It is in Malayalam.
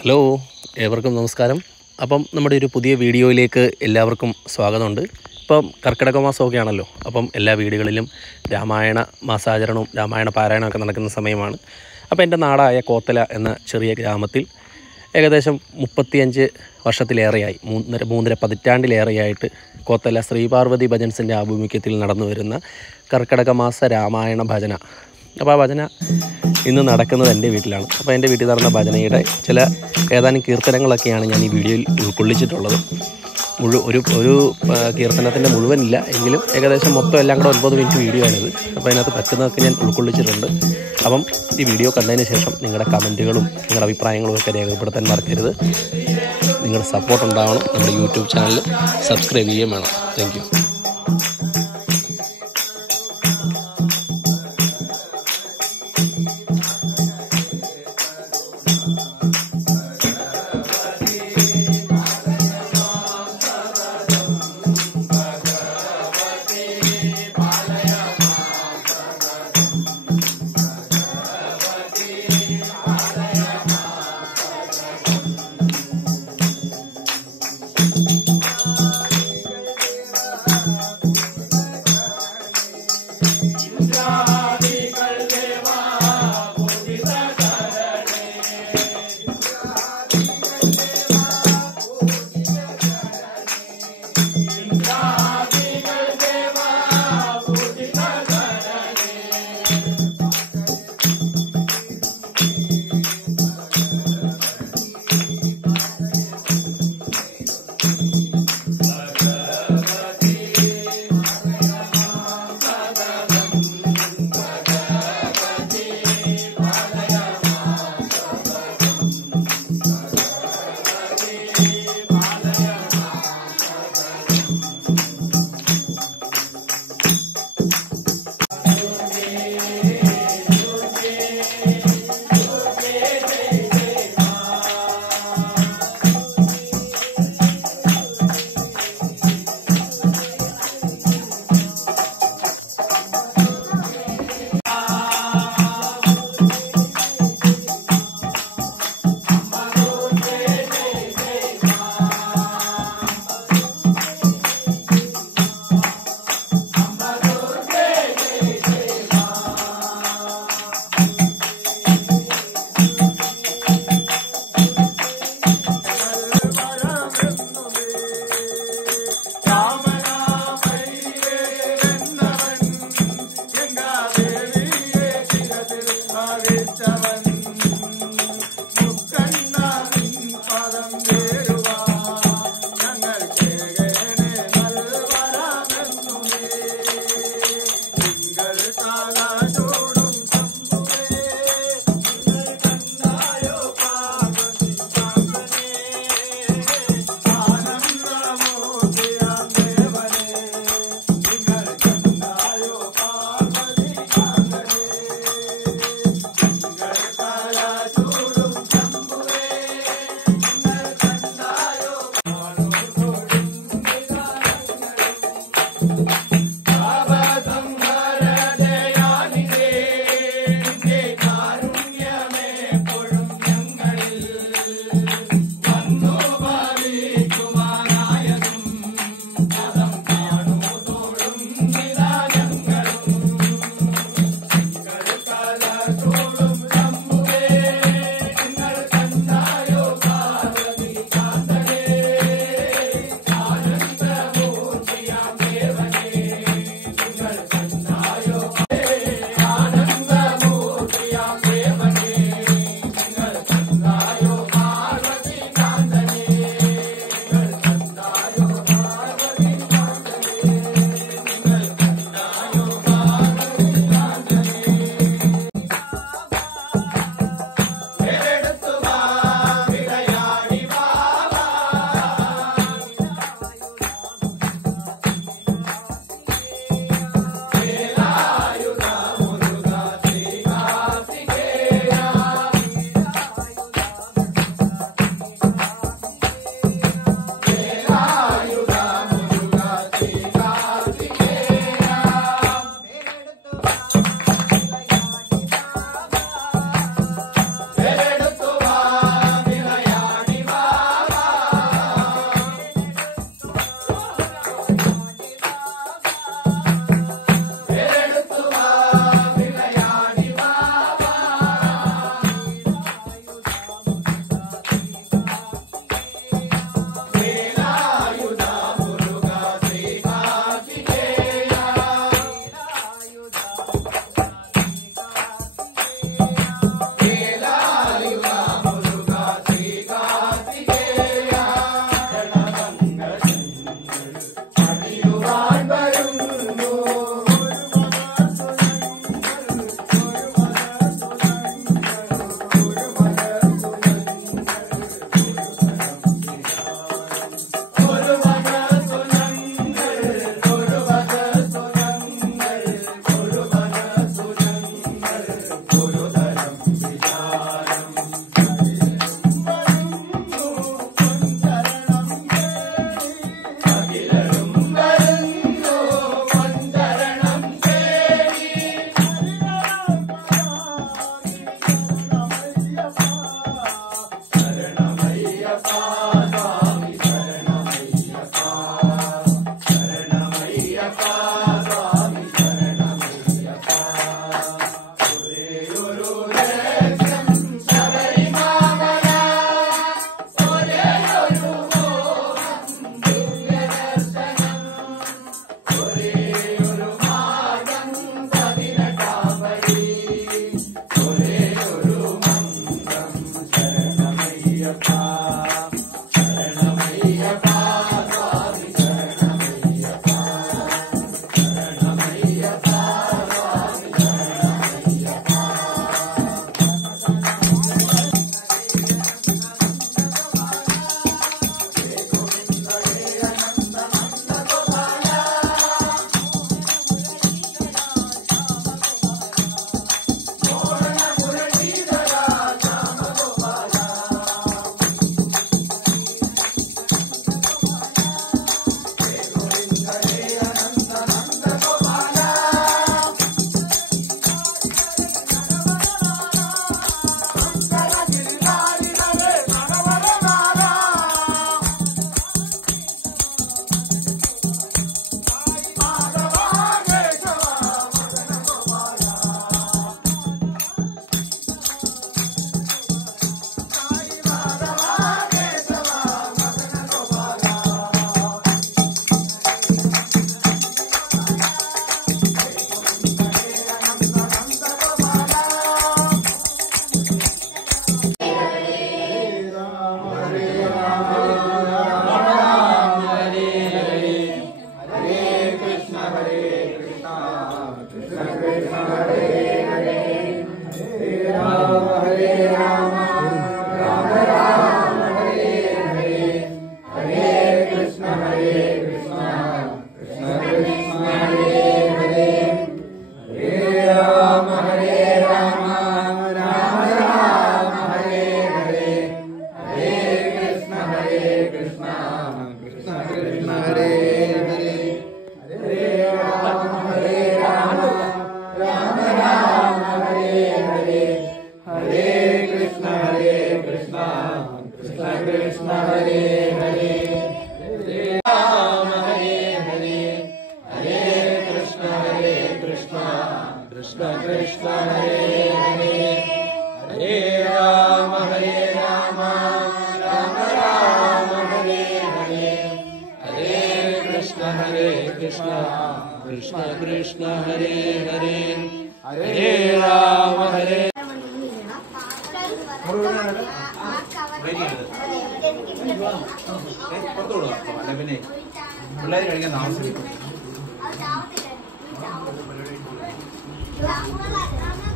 ഹലോ, ഏവർക്കും നമസ്കാരം. അപ്പം നമ്മുടെ ഒരു പുതിയ വീഡിയോയിലേക്ക് എല്ലാവർക്കും സ്വാഗതമുണ്ട്. ഇപ്പം കർക്കിടക മാസമൊക്കെ ആണല്ലോ. അപ്പം എല്ലാ വീടുകളിലും രാമായണ മാസാചരണവും രാമായണ പാരായണമൊക്കെ നടക്കുന്ന സമയമാണ്. അപ്പോൾ എൻ്റെ നാടായ കോത്തല എന്ന ചെറിയ ഗ്രാമത്തിൽ ഏകദേശം 35 വർഷത്തിലേറെയായി, മൂന്നര പതിറ്റാണ്ടിലേറെയായിട്ട് കോത്തല ശ്രീപാർവതി ഭജൻസിൻ്റെ ആഭിമുഖ്യത്തിൽ നടന്നു വരുന്ന കർക്കിടക മാസ രാമായണ ഭജന. അപ്പോൾ ആ ഭജന ഇന്ന് നടക്കുന്നത് എൻ്റെ വീട്ടിലാണ്. അപ്പോൾ എൻ്റെ വീട്ടിൽ നടന്ന ഭജനയുടെ ഏതാനും കീർത്തനങ്ങളൊക്കെയാണ് ഞാൻ ഈ വീഡിയോയിൽ ഉൾക്കൊള്ളിച്ചിട്ടുള്ളത്. ഒരു കീർത്തനത്തിൻ്റെ മുഴുവനില്ല എങ്കിലും ഏകദേശം മൊത്തം എല്ലാം കൂടെ 9 മിനിറ്റ് വീഡിയോ ആണിത്. അപ്പോൾ അതിനകത്ത് പറ്റുന്നതൊക്കെ ഞാൻ ഉൾക്കൊള്ളിച്ചിട്ടുണ്ട്. അപ്പം ഈ വീഡിയോ കണ്ടതിന് ശേഷം നിങ്ങളുടെ കമൻറ്റുകളും നിങ്ങളുടെ അഭിപ്രായങ്ങളും ഒക്കെ രേഖപ്പെടുത്താൻ മറക്കരുത്. നിങ്ങളുടെ സപ്പോർട്ട് ഉണ്ടാവണം. നമ്മുടെ യൂട്യൂബ് ചാനൽ സബ്സ്ക്രൈബ് ചെയ്യുകയും വേണം. Thank you. Gracias.